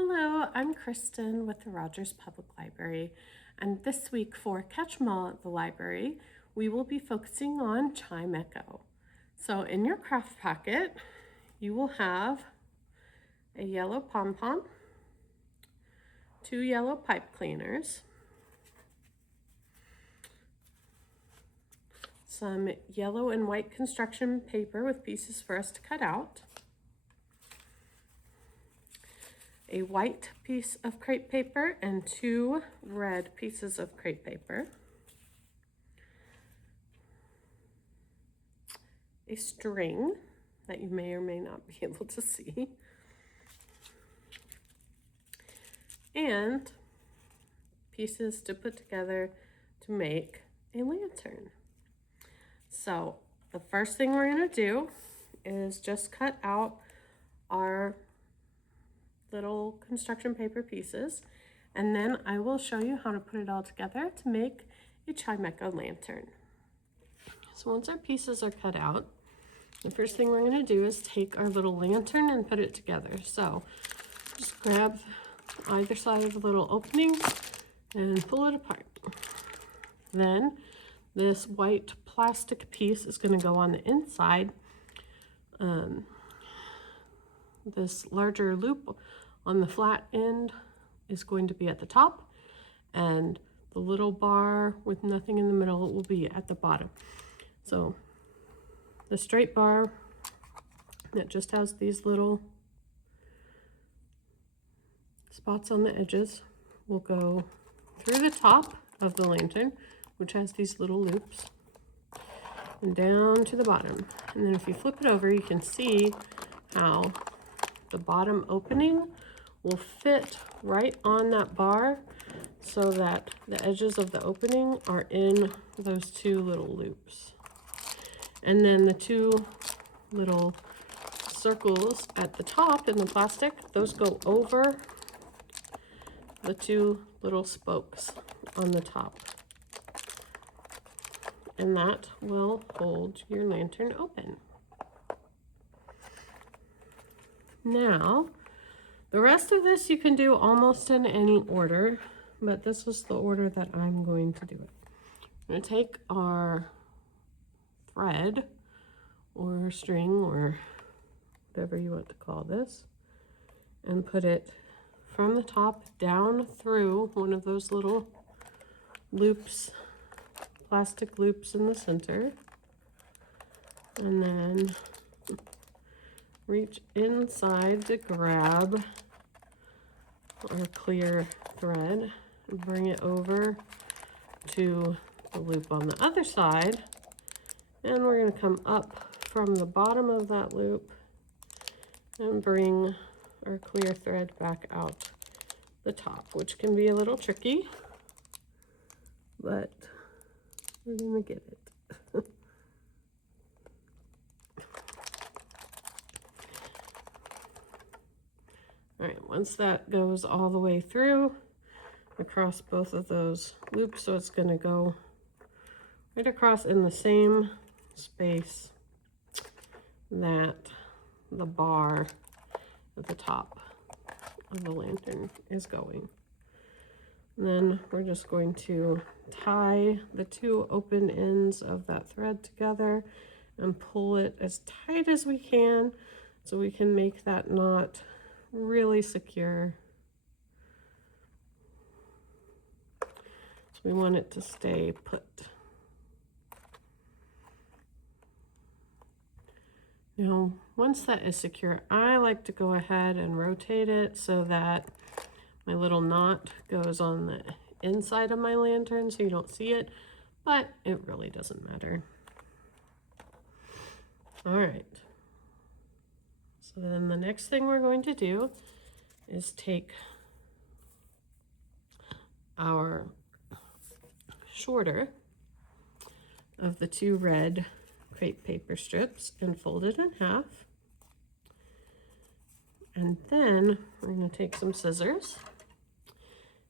Hello, I'm Kristin with the Rogers Public Library, and this week for Catch 'em All at the library, we will be focusing on Chimecho. So in your craft packet, you will have a yellow pom-pom, 2 yellow pipe cleaners, some yellow and white construction paper with pieces for us to cut out, a white piece of crepe paper and 2 red pieces of crepe paper, a string that you may or may not be able to see, and pieces to put together to make a lantern. So the first thing we're going to do is just cut out our little construction paper pieces, and then I will show you how to put it all together to make a Chimecho lantern. So once our pieces are cut out, the first thing we're going to do is take our little lantern and put it together. So just grab either side of the little opening and pull it apart. Then this white plastic piece is going to go on the inside. This larger loop on the flat end is going to be at the top, and the little bar with nothing in the middle will be at the bottom. So the straight bar that just has these little spots on the edges will go through the top of the lantern, which has these little loops, and down to the bottom. And then if you flip it over, you can see how the bottom opening will fit right on that bar so that the edges of the opening are in those 2 little loops. And then the 2 little circles at the top in the plastic, those go over the 2 little spokes on the top. And that will hold your lantern open. Now, the rest of this you can do almost in any order, but this is the order that I'm going to do it. I'm going to take our thread or string or whatever you want to call this and put it from the top down through one of those little loops, plastic loops in the center, and then reach inside to grab our clear thread and bring it over to the loop on the other side, and we're going to come up from the bottom of that loop and bring our clear thread back out the top, which can be a little tricky, but we're going to get it. All right, once that goes all the way through across both of those loops, so it's going to go right across in the same space that the bar at the top of the lantern is going. And then we're just going to tie the 2 open ends of that thread together and pull it as tight as we can so we can make that knot really secure. So we want it to stay put. Now, once that is secure, I like to go ahead and rotate it so that my little knot goes on the inside of my lantern so you don't see it, but it really doesn't matter. All right. So then the next thing we're going to do is take our shorter of the 2 red crepe paper strips and fold it in half. And then we're going to take some scissors,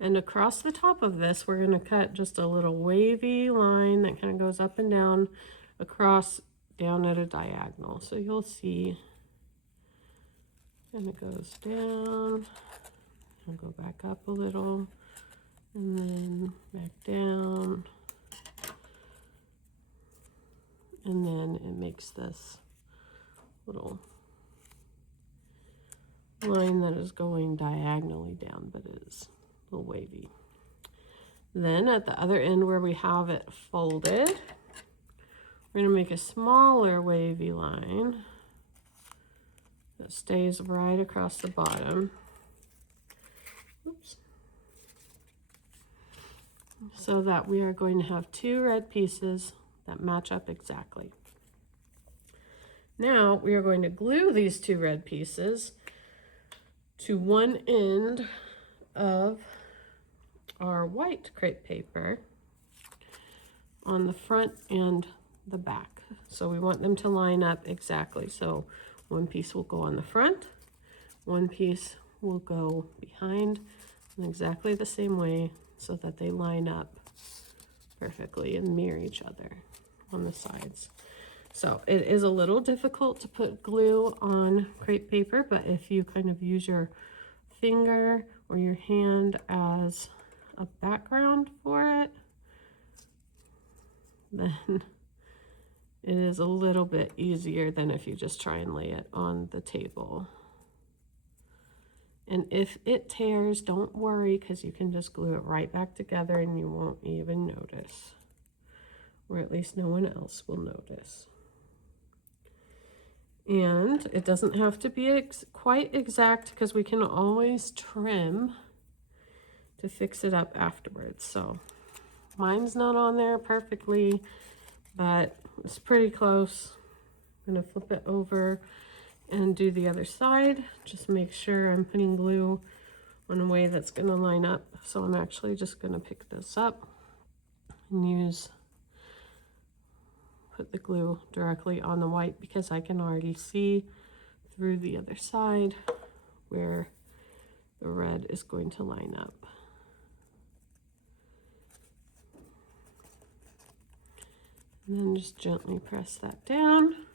and across the top of this we're going to cut just a little wavy line that kind of goes up and down across down at a diagonal. So you'll see, and it goes down I'll go back up a little and then back down. And then it makes this little line that is going diagonally down, but it is a little wavy. Then at the other end where we have it folded, we're going to make a smaller wavy line that stays right across the bottom. Oops. So that we are going to have two red pieces that match up exactly. Now we are going to glue these two red pieces to one end of our white crepe paper on the front and the back. So we want them to line up exactly. So one piece will go on the front, one piece will go behind in exactly the same way so that they line up perfectly and mirror each other on the sides. So it is a little difficult to put glue on crepe paper, but if you kind of use your finger or your hand as a background for it, then it is a little bit easier than if you just try and lay it on the table. And if it tears, don't worry, because you can just glue it right back together and you won't even notice, or at least no one else will notice. And it doesn't have to be quite exact, because we can always trim to fix it up afterwards. So mine's not on there perfectly, but it's pretty close. I'm going to flip it over and do the other side. Just make sure I'm putting glue on a way that's going to line up. So I'm actually just going to pick this up and put the glue directly on the white, because I can already see through the other side where the red is going to line up. And then just gently press that down.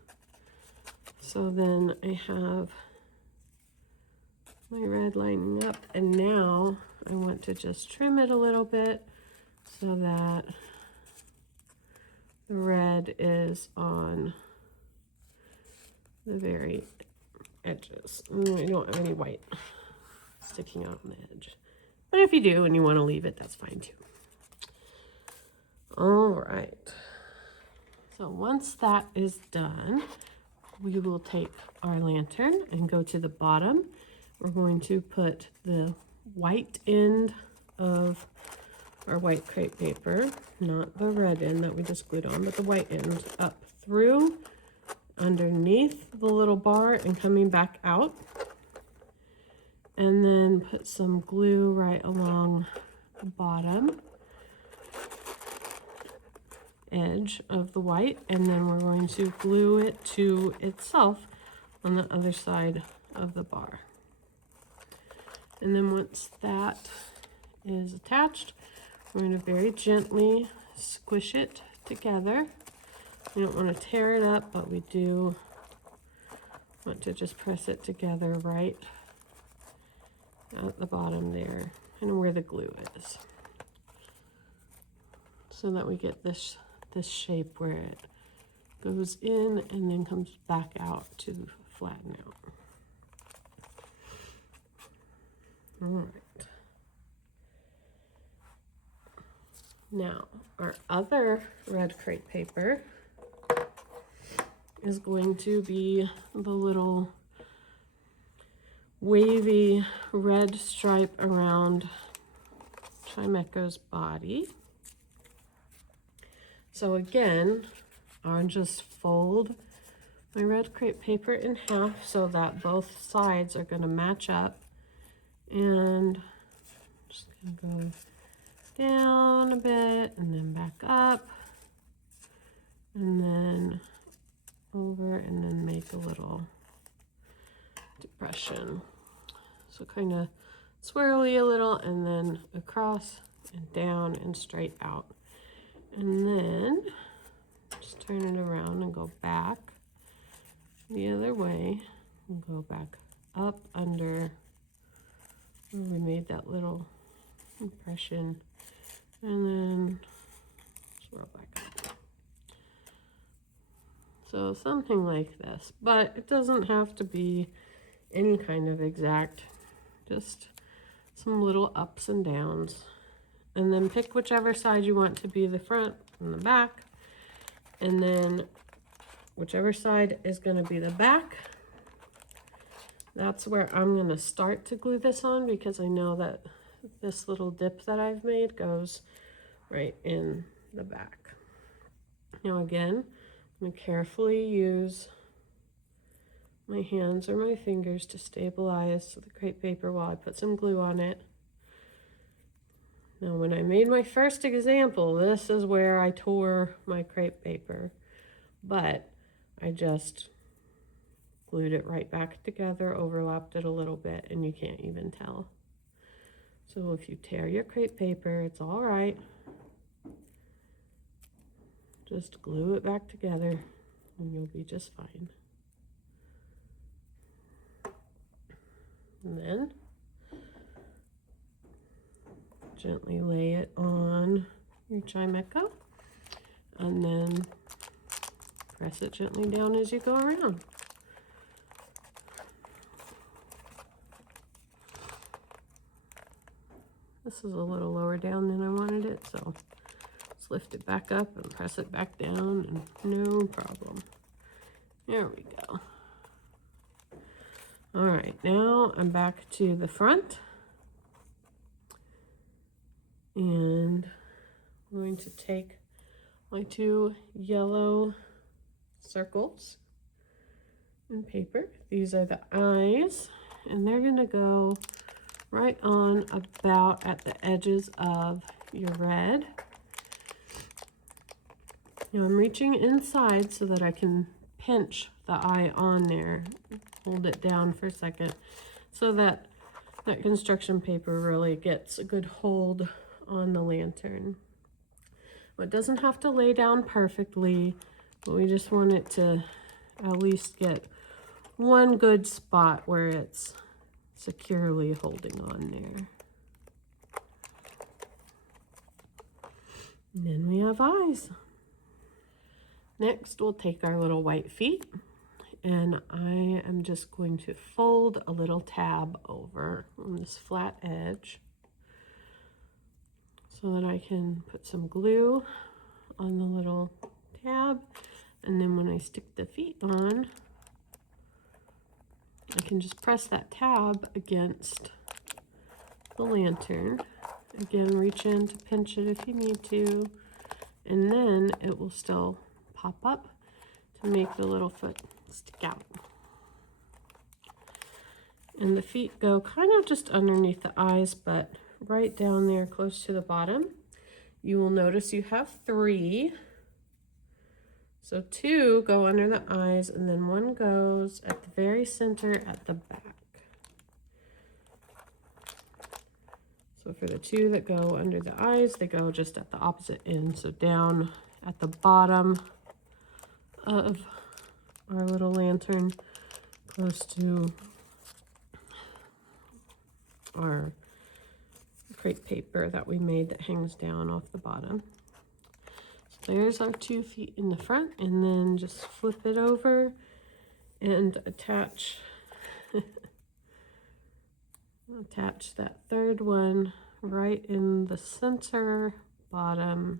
So then I have my red lining up, and now I want to just trim it a little bit so that the red is on the very edges. I don't have any white sticking out on the edge, but if you do and you want to leave it, that's fine too. All right. So once that is done, we will take our lantern and go to the bottom. We're going to put the white end of our white crepe paper, not the red end that we just glued on, but the white end, up through underneath the little bar and coming back out. And then put some glue right along the bottom edge of the white, and then we're going to glue it to itself on the other side of the bar. And then once that is attached, we're going to very gently squish it together. We don't want to tear it up, but we do want to just press it together right at the bottom there and where the glue is, so that we get this shape where it goes in and then comes back out to flatten out. All right. Now, our other red crepe paper is going to be the little wavy red stripe around Chimecho's body. So again, I'll just fold my red crepe paper in half so that both sides are going to match up, and just going to go down a bit and then back up and then over, and then make a little depression. So kind of swirly a little, and then across and down and straight out. And then just turn it around and go back the other way and go back up under We made that little impression, and then swirl back up. So something like this, but it doesn't have to be any kind of exact, just some little ups and downs. And then pick whichever side you want to be the front and the back, and then whichever side is going to be the back, that's where I'm going to start to glue this on, because I know that this little dip that I've made goes right in the back. Now again, I'm going to carefully use my hands or my fingers to stabilize the crepe paper while I put some glue on it. Now when I made my first example, this is where I tore my crepe paper, but I just glued it right back together, overlapped it a little bit, and you can't even tell. So if you tear your crepe paper, it's all right. Just glue it back together and you'll be just fine. And then gently lay it on your Chimecho, and then press it gently down as you go around. This is a little lower down than I wanted it, so let's lift it back up and press it back down, and no problem. There we go. All right, now I'm back to the front, and I'm going to take my two yellow circles in paper. These are the eyes, and they're going to go right on about at the edges of your red. Now I'm reaching inside so that I can pinch the eye on there, hold it down for a second, so that that construction paper really gets a good hold on the lantern. It doesn't have to lay down perfectly, but we just want it to at least get one good spot where it's securely holding on there. And then we have eyes. Next, we'll take our little white feet, and I am just going to fold a little tab over on this flat edge so that I can put some glue on the little tab, and then when I stick the feet on, I can just press that tab against the lantern. Again, reach in to pinch it if you need to, and then it will still pop up to make the little foot stick out. And the feet go kind of just underneath the eyes, but right down there close to the bottom. You will notice you have 3. So 2 go under the eyes, and then 1 goes at the very center at the back. So for the 2 that go under the eyes, they go just at the opposite end. So down at the bottom of our little lantern, close to our crepe paper that we made that hangs down off the bottom. So there's our 2 feet in the front, and then just flip it over and attach attach that 3rd one right in the center bottom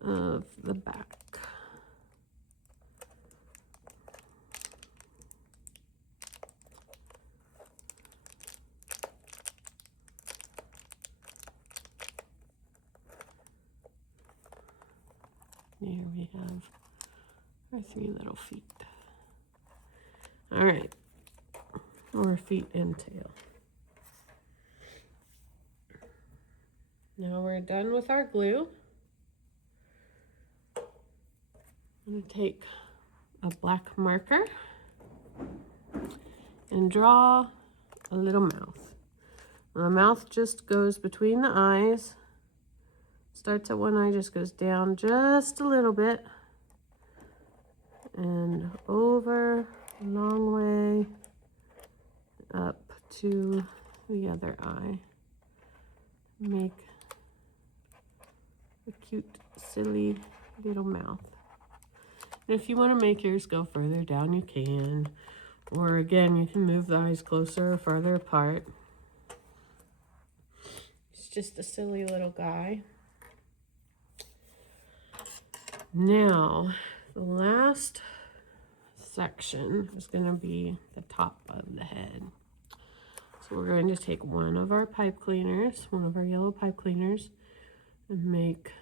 of the back. There we have our 3 little feet. All right, or feet and tail. Now we're done with our glue. I'm going to take a black marker and draw a little mouth. The mouth just goes between the eyes. Starts at one eye, just goes down just a little bit and over a long way up to the other eye. Make a cute, silly little mouth. And if you want to make yours go further down, you can. Or again, you can move the eyes closer or farther apart. It's just a silly little guy. Now, the last section is going to be the top of the head. So we're going to take one of our pipe cleaners, one of our yellow pipe cleaners, and make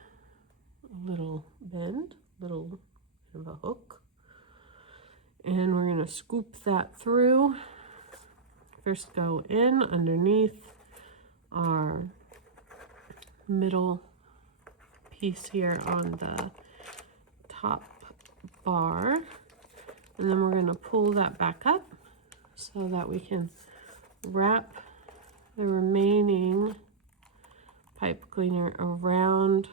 a little bend, little bit of a hook. And we're going to scoop that through. First go in underneath our middle piece here on the top bar. And then we're going to pull that back up so that we can wrap the remaining pipe cleaner around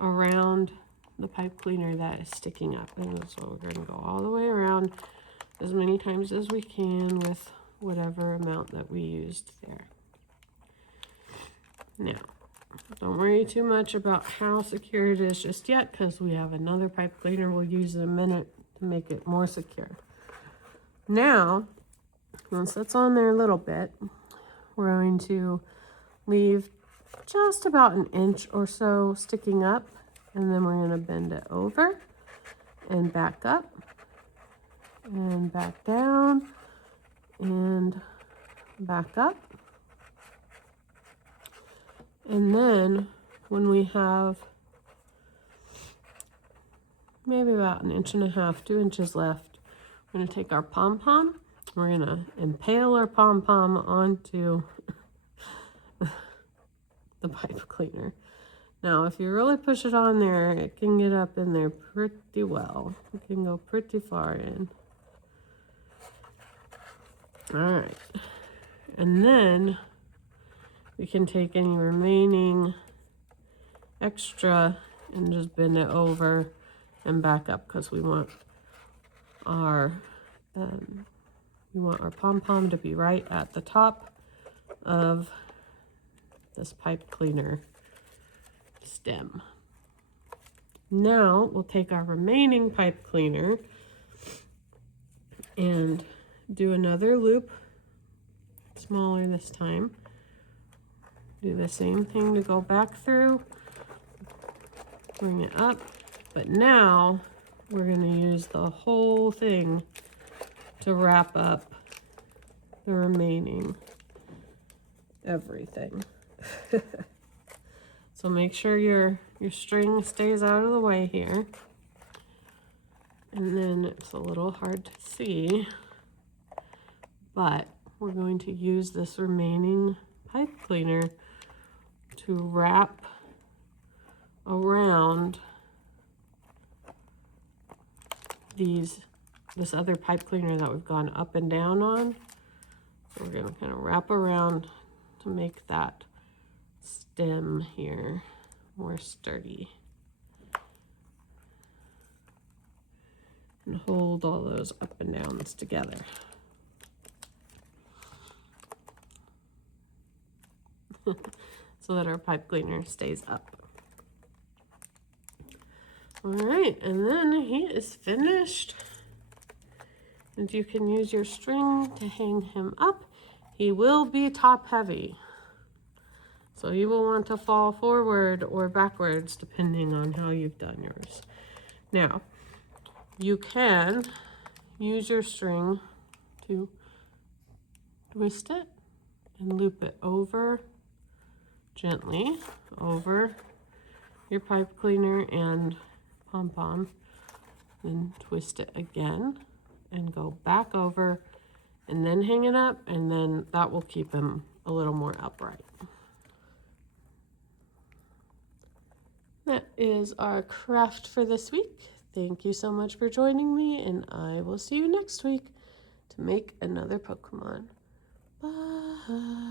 around the pipe cleaner that is sticking up. And so we're going to go all the way around as many times as we can with whatever amount that we used there. Now, don't worry too much about how secure it is just yet, because we have another pipe cleaner we'll use in a minute to make it more secure. Now, once that's on there a little bit, we're going to leave just about an inch or so sticking up, and then we're going to bend it over and back up and back down and back up. And then when we have maybe about an inch and a half, 2 inches left, we're going to take our pom-pom. We're going to impale our pom-pom onto the pipe cleaner. Now, if you really push it on there, it can get up in there pretty well. It can go pretty far in. All right. And then we can take any remaining extra and just bend it over and back up, because we want our pom-pom to be right at the top of this pipe cleaner stem. Now we'll take our remaining pipe cleaner and do another loop, smaller this time. Do the same thing to go back through, bring it up, but now we're going to use the whole thing to wrap up the remaining everything. So make sure your string stays out of the way here. And then it's a little hard to see, but we're going to use this remaining pipe cleaner to wrap around this other pipe cleaner that we've gone up and down on. So we're going to kind of wrap around to make that stem here more sturdy. And hold all those up and downs together. So that our pipe cleaner stays up. All right, and then he is finished. And you can use your string to hang him up. He will be top heavy, so you will want to fall forward or backwards depending on how you've done yours. Now, you can use your string to twist it and loop it over gently over your pipe cleaner and pom-pom, then twist it again and go back over and then hang it up, and then that will keep him a little more upright. That is our craft for this week. Thank you so much for joining me, and I will see you next week to make another Pokemon. Bye.